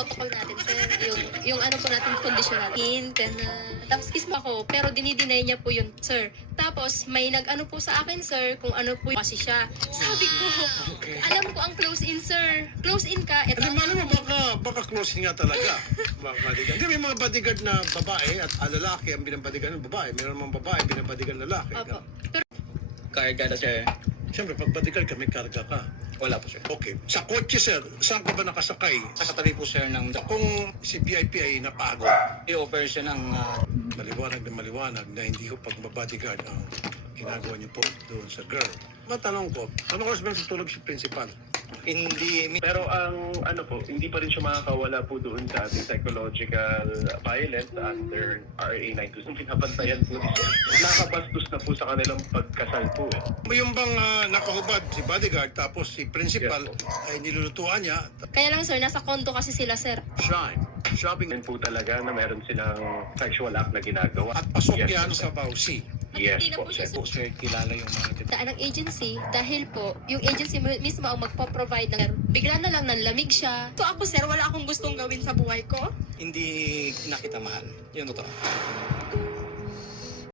protocol natin, sir. Yung ano po natin, condition natin. Tapos kiss mo ako, pero dinideny niya po yun, sir. Tapos may nag-ano po sa akin, sir, kung ano po kasi siya. Sabi ko, alam ko ang close in, sir. Close in ka, eto. Hindi, malam mo, baka closing nga talaga. Bodyguard. Hindi, may mga bodyguard na babae at lalaki ang binabodyguard ng babae. Meron mga babae, binabodyguard ng lalaki. Opo. Pero, Karga na, sir. Siyempre, pag bodyguard ka, may karga ka. Wala po, sir. Okay. Sa kotse, sir, saan ka ba nakasakay? Sa katabi po, sir, ng Kung si VIP ay napagod, i-offer siya ng maliwanag na hindi ko pag-bodyguard ang ginagawa niyo po doon sa girl. Matanong ko, ano oras ba natutulog si principal? hindi Pero ang ano po, hindi pa rin siya makakawala po doon sa ating psychological violence under RA 92. Pinapantayan po siya. Nakabastos na po sa kanilang pagkasal po eh. Yung bang nakahubad si bodyguard tapos si principal Yes, ay nilulutuan niya, kaya lang, sir, nasa kondo kasi sila, sir. shopping, Yan po talaga na meron silang sexual act na ginagawa. at pasok Yes, yan po, sa Bausi. At Yes hindi na po, po siya sir. po, sir, kilala yung mga daan ng agency dahil po, yung agency mismo ang magpo-provide ng bigla na lang nanlamig siya. So ako, sir, wala akong gustong gawin sa buhay ko. hindi nakita mahal. Yun totoo.